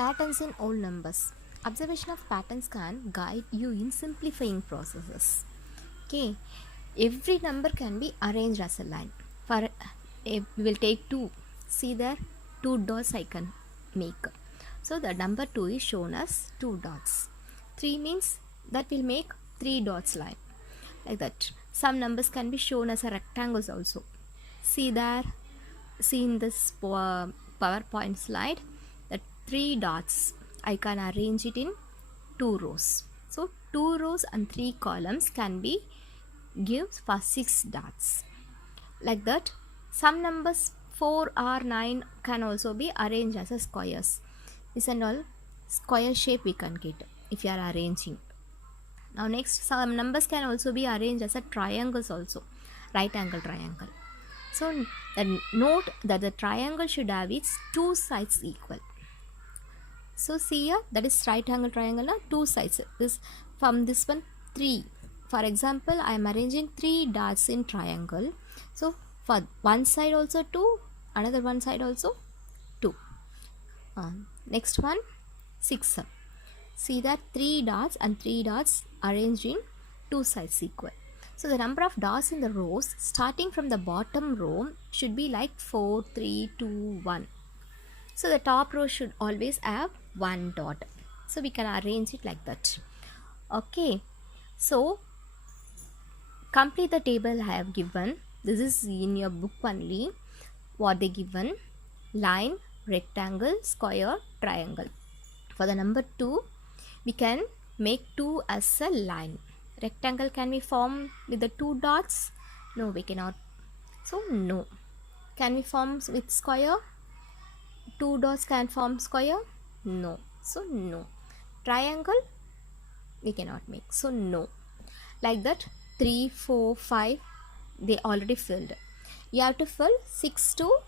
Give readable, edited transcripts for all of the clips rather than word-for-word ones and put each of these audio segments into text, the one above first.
Patterns in old numbers. Observation of patterns can guide you in simplifying processes. Okay, every number can be arranged as a line. For we will take 2. See there, 2 dots I can make. So the number 2 is shown as 2 dots. 3 means that will make 3 dots line. Like that. Some numbers can be shown as a rectangles also. See there, see in this PowerPoint slide, the 3 dots I can arrange it in 2 rows. So 2 rows and 3 columns can be gives for 6 dots. Like that, some numbers 4 or 9 can also be arranged as a squares. This and all square shape we can get if you are arranging. Now next, some numbers can also be arranged as a triangles also, right angle triangle. So note that the triangle should have its 2 sides equal. So see here, that is right angle triangle, 2 sides. This from this one 3. For example, I am arranging 3 dots in triangle. So for one side also 2, another one side also 2. Next one 6. See that 3 dots and 3 dots arranged in 2 sides equal. So the number of dots in the rows starting from the bottom row should be like 4, 3, 2, 1. So the top row should always have 1 dot. So we can arrange it like that. Okay. So complete the table I have given. This is in your book only. What they given: line, rectangle, square, triangle. For the number 2, we can make 2 as a line. Rectangle can be formed with the 2 dots? No, we cannot. So no. Can we form with square? 2 dots can form square? No. So no. Triangle? We cannot make. So no. Like that, 3, 4, 5, they already filled. You have to fill 6 to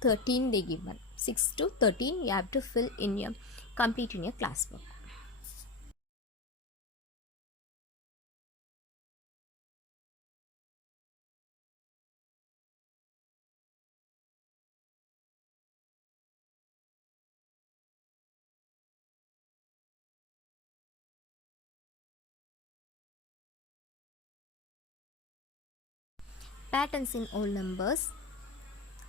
13 they given. 6 to 13 you have to fill in your complete in your classwork. Patterns in old numbers.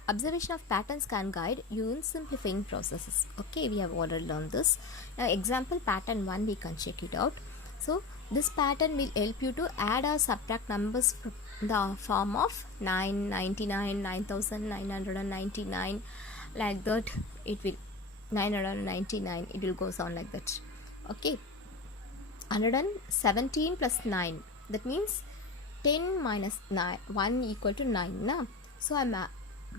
Observation of patterns can guide you in simplifying processes. Okay, we have already learned this. Now example pattern 1, we can check it out. So this pattern will help you to add or subtract numbers from the form of 999, 9999, like that. It will 999, it will go on like that. Okay, 117 plus 9, that means 10 minus 9, 1 equal to 9 na? So I am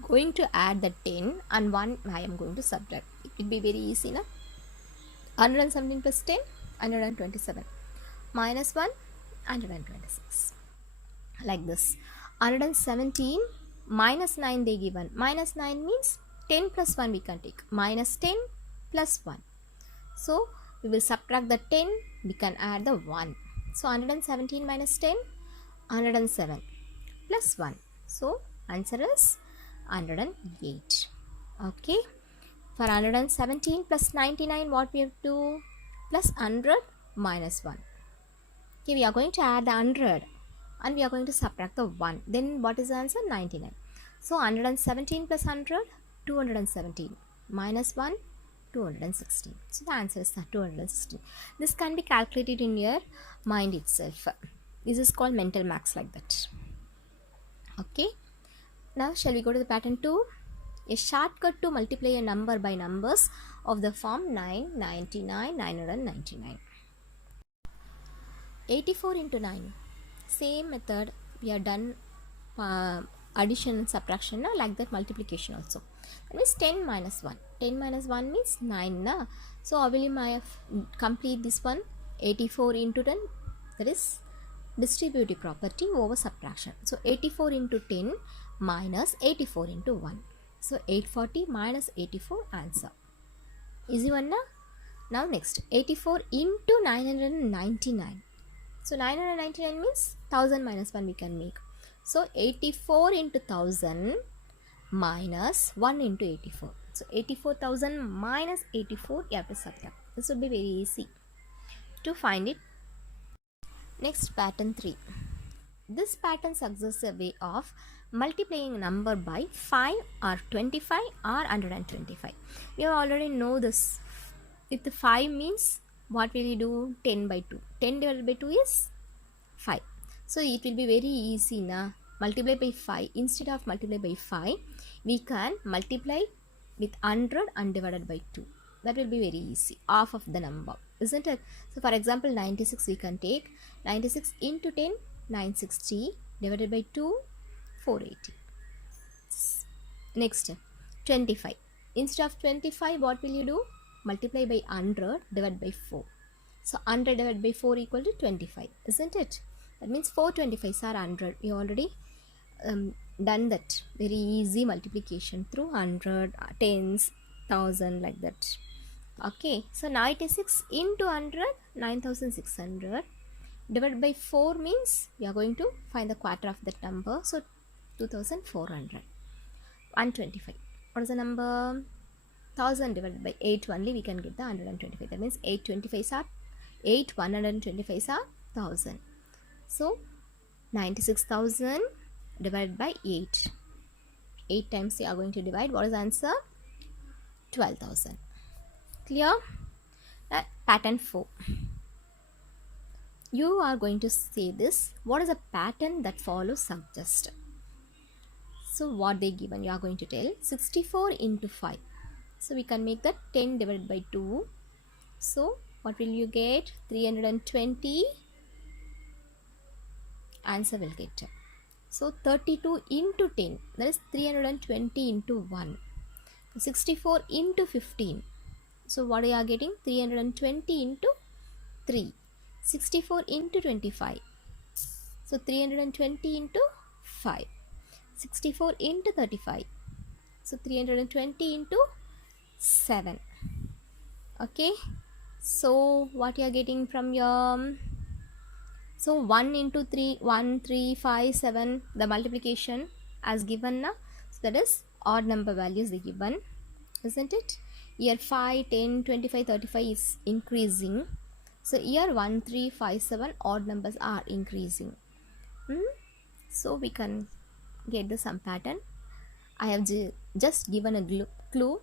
going to add the 10 and 1 I am going to subtract. It will be very easy na? 117 plus 10, 127, minus 1, 126, like this. 117 minus 9 they given. Minus 9 means 10 plus 1 we can take. Minus 10 plus 1. So we will subtract the 10, we can add the 1. So 117 minus 10, 107 plus 1. So answer is 108. Okay. For 117 plus 99, what we have to do? Plus 100 minus 1. Okay, we are going to add the 100 and we are going to subtract the 1. Then what is the answer? 99. So 117 plus 100, 217, minus 1, 216. So the answer is 216. This can be calculated in your mind itself. This is called mental maths, like that. Okay. Now shall we go to the pattern 2? A shortcut to multiply a number by numbers of the form 999, 999. 84 into 9. Same method we have done addition and subtraction, like that multiplication also. That means 10 minus 1. 10 minus 1 means 9 na? So I will complete this one. 84 into 10, that is distributive property over subtraction. So 84 into 10 minus 84 into 1. So 840 minus 84, answer. Easy one na? Now next, 84 into 999. So 999 means 1000 minus 1 we can make. So 84 into 1000 minus 1 into 84. So 84,000 minus 84, you have to subtract. This would be very easy to find it. Next, pattern 3. This pattern suggests a way of multiplying a number by 5 or 25 or 125. We already know this. If the 5 means, what will you do? 10 by 2. 10 divided by 2 is 5. So it will be very easy na. Multiply by 5. Instead of multiply by 5, we can multiply with 100 and divided by 2. That will be very easy. Half of the number, isn't it? So for example, 96 we can take 96 into 10, 960 divided by 2, 480. Next, 25. Instead of 25, what will you do? Multiply by 100 divided by 4. So 100 divided by 4 equal to 25, isn't it? That means 4 25s are 100. We already done that. Very easy multiplication through 100, tens, 1000 like that. Okay, so 96 into 100, 9600 divided by 4 means we are going to find the quarter of that number. So 2400. 125. What is the number? 1000 divided by 8 only we can get the 125. That means 8 125s are 8 125s are 1000. So 96,000 divided by 8. 8 times we are going to divide. What is the answer? 12,000. Clear? Pattern 4. You are going to say this. What is a pattern that follows suggest? So what they given, you are going to tell 64 into 5. So we can make that 10 divided by 2. So what will you get? 320. Answer will get. So 32 into 10, that is 320 into 1. 64 into 15. So what you are getting? 320 into 3. 64 into 25. So 320 into 5. 64 into 35. So 320 into 7. Okay. So what you are getting from your... So 1 into 3, 1, 3, 5, 7, the multiplication as given na. So that is odd number values they given, isn't it? Here 5, 10, 25, 35 is increasing. So here 1, 3, 5, 7 odd numbers are increasing. So we can get the sum pattern. I have just given a clue.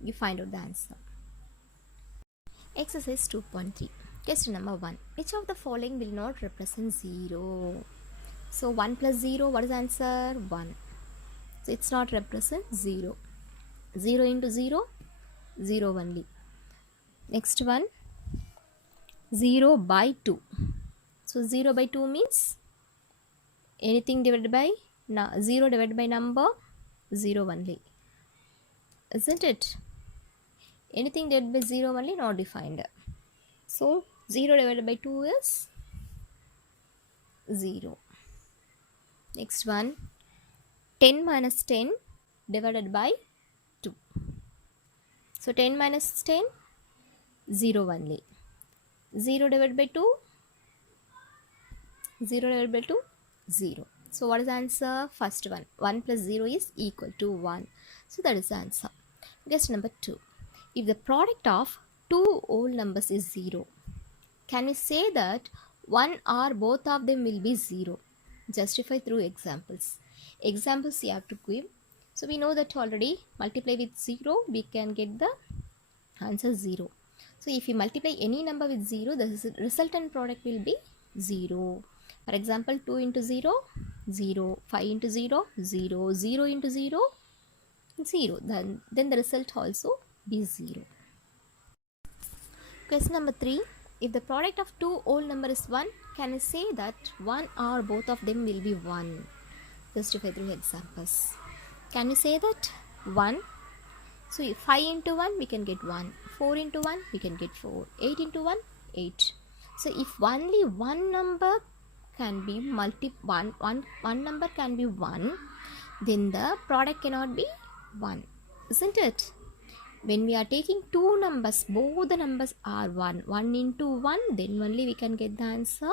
You find out the answer. Exercise 2.3. Question number 1. Which of the following will not represent 0? So 1 plus 0, what is the answer? 1. So it's not represent 0. 0 into 0, 0 only. Next one, 0 by 2. So 0 by 2 means anything divided by 0 divided by number, 0 only. Isn't it? Anything divided by 0 only, not defined. So 0 divided by 2 is 0. Next one, 10 minus 10 divided by 2. So 10 minus 10, 0 only. 0 divided by 2, 0 divided by 2, 0. So what is the answer? First one, 1 plus 0 is equal to 1. So that is the answer. Question number 2. If the product of two whole numbers is 0, can we say that one or both of them will be 0? Justify through examples. Examples you have to give. So we know that already multiply with 0, we can get the answer 0. So if you multiply any number with 0, the resultant product will be 0. For example, 2 into 0, 0. 5 into 0, 0. 0 into 0, 0. Then the result also be 0. Question number 3. If the product of two whole number is 1, can I say that one or both of them will be 1? Justify through examples. Can we say that 1? So if 5 into 1, we can get 1. 4 into 1, we can get 4. 8 into 1, 8. So if only one number can be one number can be 1, then the product cannot be 1, isn't it? When we are taking two numbers, both the numbers are 1. 1 into 1, then only we can get the answer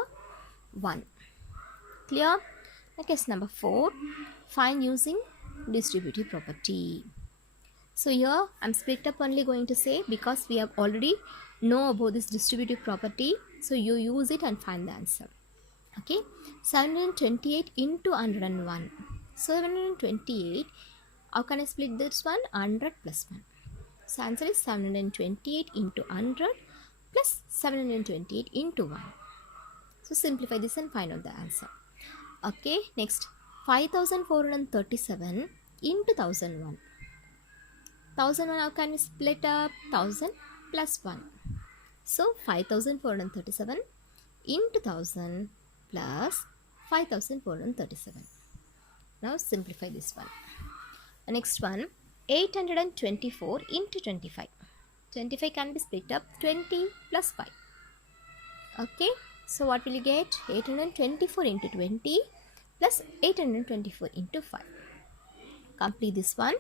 1. Clear? Question number 4. Find using distributive property. So here I'm split up only going to say, because we have already know about this distributive property, so you use it and find the answer. Okay, 728 into 101. 728, how can I split this one? 100 plus 1. So answer is 728 into 100 plus 728 into 1. So simplify this and find out the answer. Okay, next 5437 into 1001. 1001, how can we split up? 1000 plus 1. So 5437 into 1000 plus 5437. Now simplify this one. The next one, 824 into 25. 25 can be split up 20 plus 5. Okay, so what will you get? 824 into 20 plus 824 into 5. Complete this one.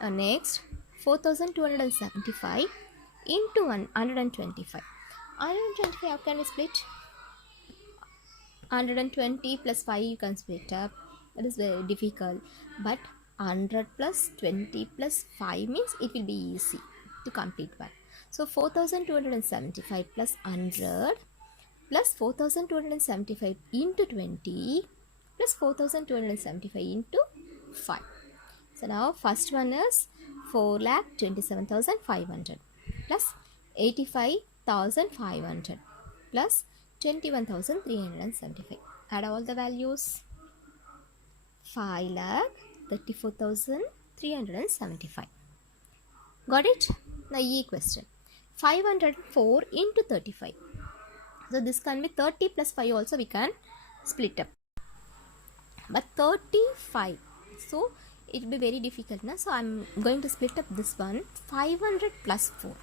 Now next, 4275 into 125. 125, how can we split? 120 plus 5 you can split up. That is very difficult. But 100 plus 20 plus 5 means it will be easy to complete one. So 4275 plus 100 plus 4275 into 20 plus 4275 into 5. So now first one is 4,27,500 plus 85,500 plus 21,375. Add all the values. 5,34,375. Got it? Now E question. 504 into 35. So this can be 30 plus 5 also we can split up. But 35. So it will be very difficult now. So I am going to split up this one. 500 plus 4.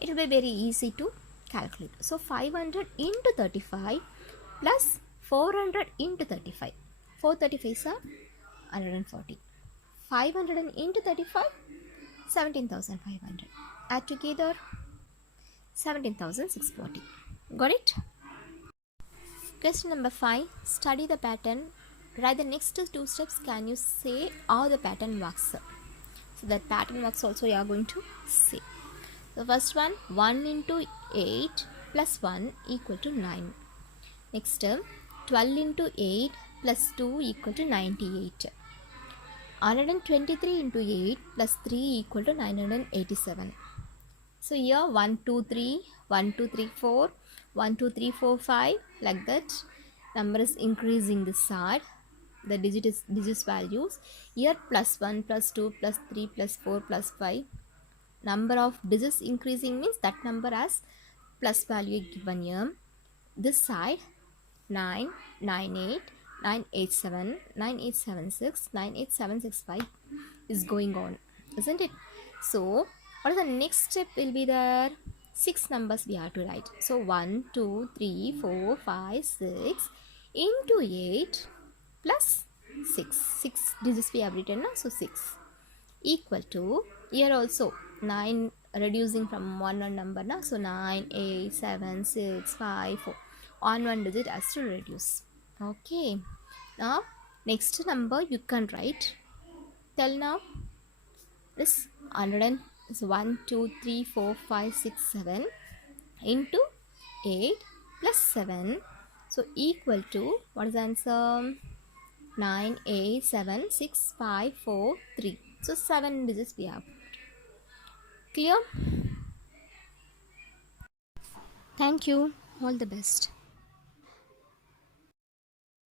It will be very easy to calculate. So 500 into 35 plus 400 into 35. 435 are 140. 500 into 35, 17,500. Add together 17,640. Got it? Question number 5. Study the pattern. Write the next 2 steps. Can you say how the pattern works? So that pattern works also you are going to say. The first one, 1 into 8 plus 1 equal to 9. Next, 12 into 8 plus 2 equal to 98. 123 into 8 plus 3 equal to 987. So here 1, 2, 3, 1, 2, 3, 4, 1, 2, 3, 4, 5, like that. Number is increasing this side. The digits values. Here plus 1, plus 2, plus 3, plus 4, plus 5. Number of digits increasing means that number has plus value given here. This side 9, 98, 987, 9876, 98765 is going on, isn't it? So what is the next step will be there? 6 numbers we have to write. So 1, 2, 3, 4, 5, 6 into 8 plus 6. 6 digits we have written now. So 6 equal to, here also 9 reducing from one number now. So 9, 8, 7, 6, 5, 4. On one digit has to reduce. Okay. Now next number you can write. Tell now. This 100 is 1, 2, 3, 4, 5, 6, 7 into 8 plus 7. So equal to, what is the answer? 9, 8, 7, 6, 5, 4, 3. So 7 digits we have. Clear? Thank you. All the best.